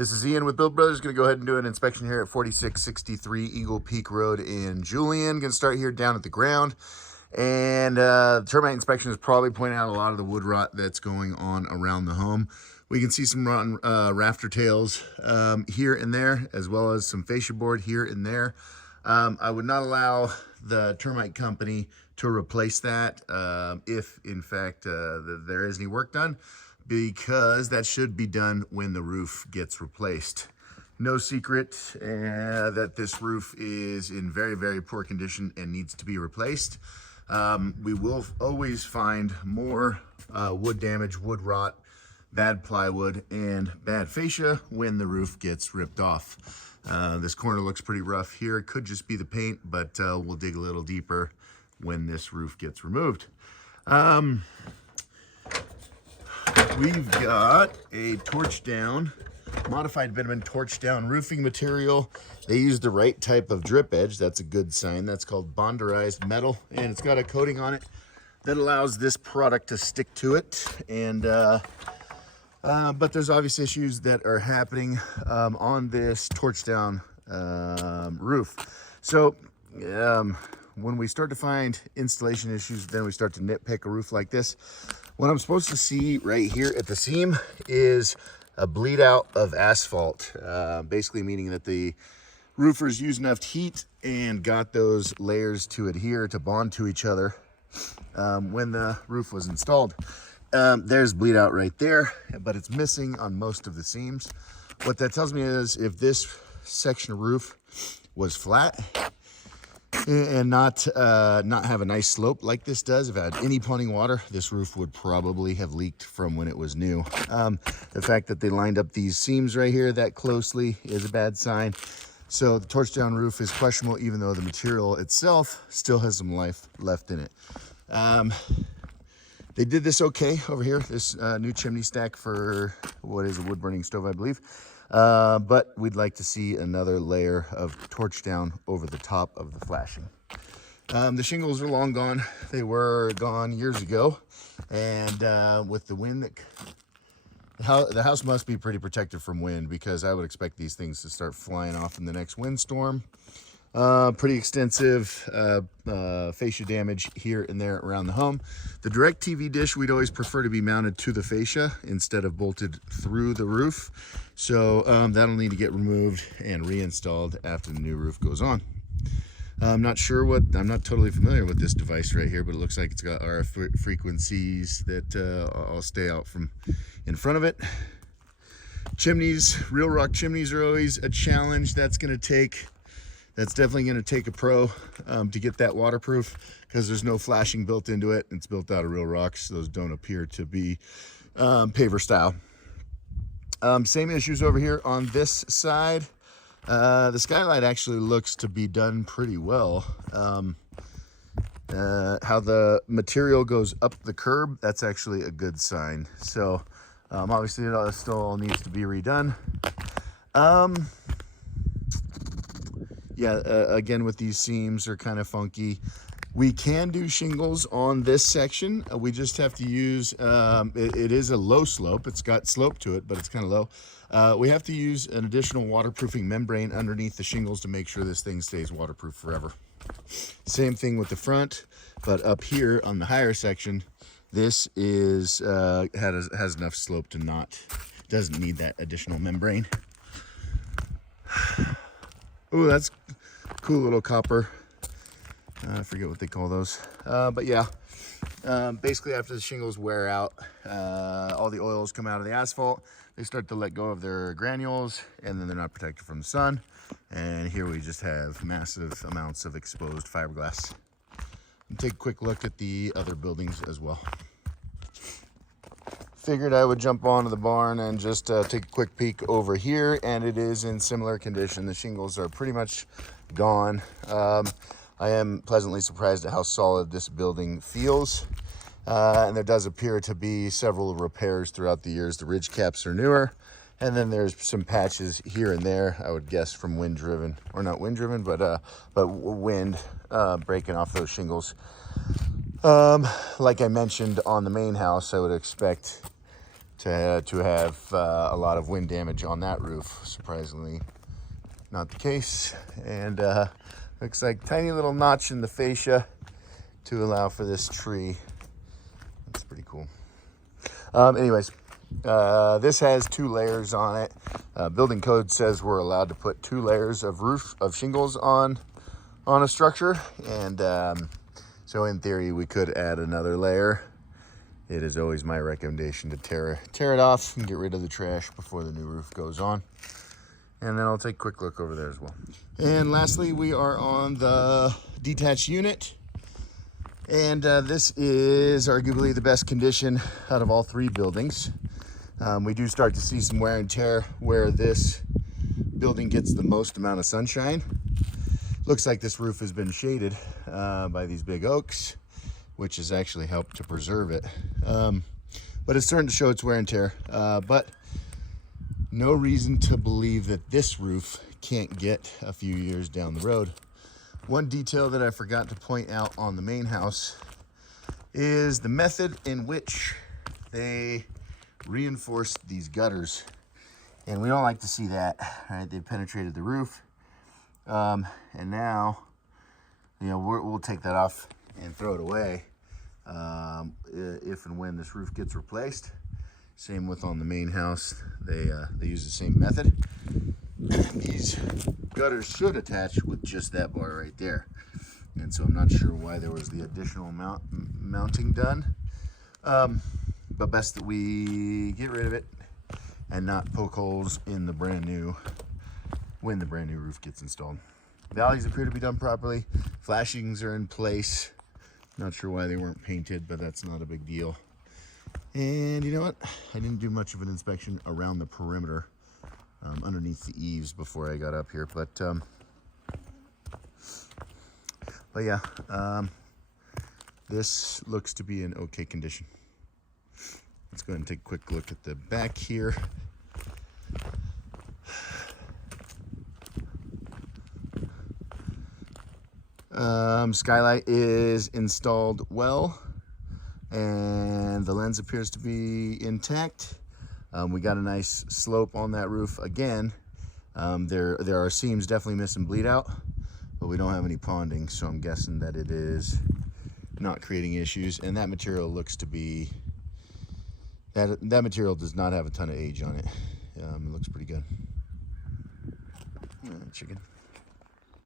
This is Ian with Build Brothers. Going to go ahead and do an inspection here at 4663 Eagle Peak Road in Julian. Going to start here down at the ground. And termite inspection is probably pointing out a lot of the wood rot that's going on around the home. We can see some rotten rafter tails here and there, as well as some fascia board here and there. I would not allow the termite company to replace that if, in fact, there is any work done, because that should be done when the roof gets replaced. No secret that this roof is in very, very poor condition and needs to be replaced. We will always find more wood damage, wood rot, bad plywood, and bad fascia when the roof gets ripped off. This corner looks pretty rough here. It could just be the paint, but we'll dig a little deeper when this roof gets removed. We've got a torch down, modified bitumen torch down roofing material. They used the right type of drip edge. That's a good sign. That's called bonderized metal, and it's got a coating on it that allows this product to stick to it. And but there's obvious issues that are happening on this torch down roof. So when we start to find installation issues, then we start to nitpick a roof like this. What I'm supposed to see right here at the seam is a bleed out of asphalt, basically meaning that the roofers used enough heat and got those layers to adhere, to bond to each other when the roof was installed. There's bleed out right there, but it's missing on most of the seams. What that tells me is if this section of roof was flat and not have a nice slope like this does, if it had any ponding water, this roof would probably have leaked from when it was new. The fact that they lined up these seams right here that closely is a bad sign. So the torch down roof is questionable, even though the material itself still has some life left in it. They did this okay over here, this new chimney stack for what is a wood burning stove, I believe. But we'd like to see another layer of torch down over the top of the flashing. The shingles are long gone. They were gone years ago. And with the wind, the house must be pretty protected from wind, because I would expect these things to start flying off in the next windstorm. Pretty extensive fascia damage here and there around the home. The DirecTV dish we'd always prefer to be mounted to the fascia instead of bolted through the roof. So that'll need to get removed and reinstalled after the new roof goes on. I'm not totally familiar with this device right here, but it looks like it's got RF frequencies that I'll stay out from in front of it. Chimneys, real rock chimneys are always a challenge. That's definitely going to take a pro to get that waterproof, because there's no flashing built into it. It's built out of real rocks. Those don't appear to be paver style. Same issues over here on this side. The skylight actually looks to be done pretty well. How the material goes up the curb, that's actually a good sign. So obviously it still needs to be redone. Again, with these seams are kind of funky. We can do shingles on this section. We just have to use, it is a low slope. It's got slope to it, but it's kind of low. We have to use an additional waterproofing membrane underneath the shingles to make sure this thing stays waterproof forever. Same thing with the front, but up here on the higher section, this is has enough slope to doesn't need that additional membrane. Oh, that's cool little copper. I forget what they call those. But yeah, basically after the shingles wear out, all the oils come out of the asphalt. They start to let go of their granules, and then they're not protected from the sun. And here we just have massive amounts of exposed fiberglass. And take a quick look at the other buildings as well. Figured I would jump onto the barn and just take a quick peek over here, and it is in similar condition. The shingles are pretty much gone. I am pleasantly surprised at how solid this building feels. And there does appear to be several repairs throughout the years. The ridge caps are newer, and then there's some patches here and there, I would guess from wind driven, or not wind driven, but wind breaking off those shingles. Like I mentioned on the main house, I would expect to have a lot of wind damage on that roof. Surprisingly, not the case. And looks like tiny little notch in the fascia to allow for this tree. That's pretty cool. Anyways, this has 2 layers on it. Building code says we're allowed to put 2 layers of shingles on a structure, and so in theory we could add another layer. It is always my recommendation to tear it off and get rid of the trash before the new roof goes on. And then I'll take a quick look over there as well. And lastly, we are on the detached unit. And this is arguably the best condition out of all 3 buildings. We do start to see some wear and tear where this building gets the most amount of sunshine. Looks like this roof has been shaded by these big oaks, which has actually helped to preserve it. But it's starting to show its wear and tear. But no reason to believe that this roof can't get a few years down the road. One detail that I forgot to point out on the main house is the method in which they reinforced these gutters. And we don't like to see that, right? They've penetrated the roof. And now, you know, we'll take that off and throw it away if and when this roof gets replaced. Same with on the main house. They use the same method. These gutters should attach with just that bar right there. And so I'm not sure why there was the additional mounting done. But best that we get rid of it and not poke holes in the brand new, when the brand new roof gets installed. Valleys appear to be done properly. Flashings are in place. Not sure why they weren't painted, but that's not a big deal. And you know what? I didn't do much of an inspection around the perimeter underneath the eaves before I got up here, but yeah, this looks to be in okay condition. Let's go ahead and take a quick look at the back here. Skylight is installed well, and the lens appears to be intact. We got a nice slope on that roof again. There are seams definitely missing bleed out, but we don't have any ponding, so I'm guessing that it is not creating issues. And that material looks to be, that material does not have a ton of age on it. It looks pretty good. Chicken.